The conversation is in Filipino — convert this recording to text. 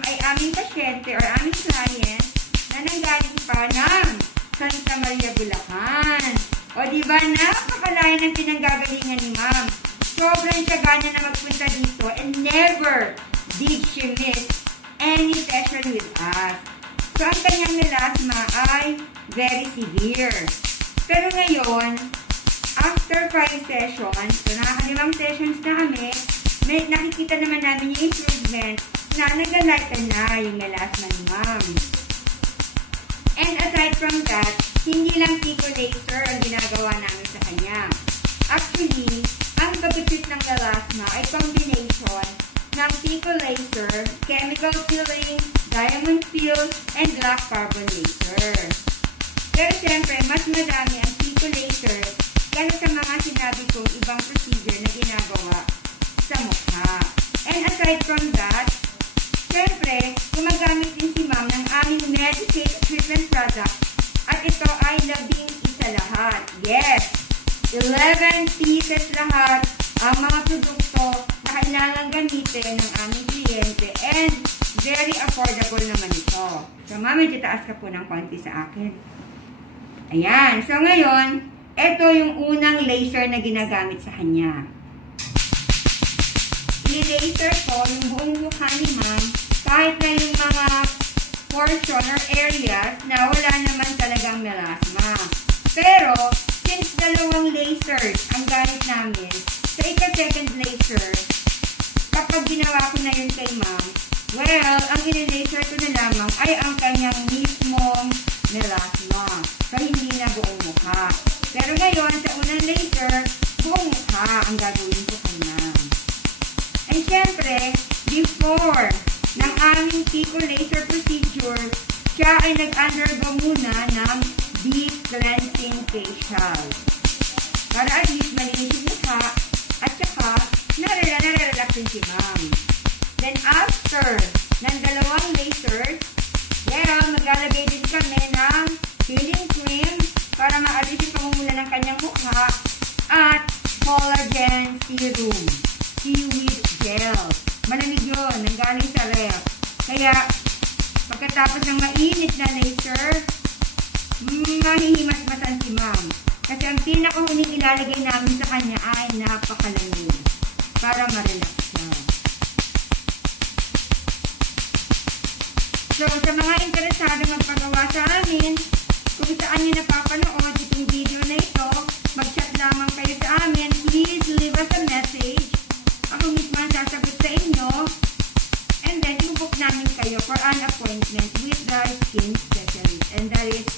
ay aming pasyente or aming client na nanggaling pa ng Santa Maria, Bulacan. O diba, napakalaya ng pinanggagalingan ni ma'am. Sobrang tiyaga niya na magpunta dito and never did she miss any session with us. So, ang kanyang melasma ay very severe. Pero ngayon, after 5 sessions, so nakakalimang sessions na kami, nakikita naman namin yung improvement na nag-lighten na yung melasma ni ma'am. And aside from that, hindi lang pico laser ang ginagawa namin sa kanya. Actually, ang pagpipit ng melasma ay combination ng pico laser, chemical peeling, diamond peel, and black carbon laser. Pero syempre, mas madami ang pico laser kaya sa mga sinabi ko ibang procedure na ginagawa sa mukha. And aside from that, syempre, gumagamit din si ma'am ng aming Medicaid treatment product at ito ay 11 lahat. Yes! 11 pieces lahat ang mga produkto na kailangan gamitin ng aming kliyente and very affordable naman ito. So, ma'am, medyo taas ka po ng konti sa akin. Ayan. So, ngayon, ito yung unang laser na ginagamit sa kanya. I-laser ko yung buong mukha ni ma'am kahit na yung mga portion or areas na wala naman talagang melasma. Pero, since dalawang lasers ang gamit namin, sa ika-second laser, kapag ginawa ko na yun kay ma'am, well, ang i-laser ko na lamang ay ang kanyang mismong melasma. So, hindi na buong mukha. Pero ngayon, sa unang laser, buong mukha ang gagawin ko kay ma'am. And syempre, before ng aming pico laser procedure, siya ay nag-undergo muna ng deep cleansing facial. Para at least malinis yung mukha at saka narelax din si ma'am. Then after ng dalawang lasers, well, maglalagay din kami ng peeling cream para maalis yung pamumula ng kanyang mukha at collagen serum, seaweed gel. Malamig yun, nanggaling sa ref. Kaya, pagkatapos ng mainit na laser, mahihimas-masan si ma'am. Kasi ang pinakahuling ilalagay namin sa kanya ay napakalamig para ma-relax siya. So, sa mga interesado magpagawa sa amin, kung saan nyo napapanood itong video na ito, mag-chat lamang kayo sa amin. Please leave us a message. Ako mismo ang sasagot sa inyo. And then, i-book namin kayo for an appointment with the skin specialist. And that is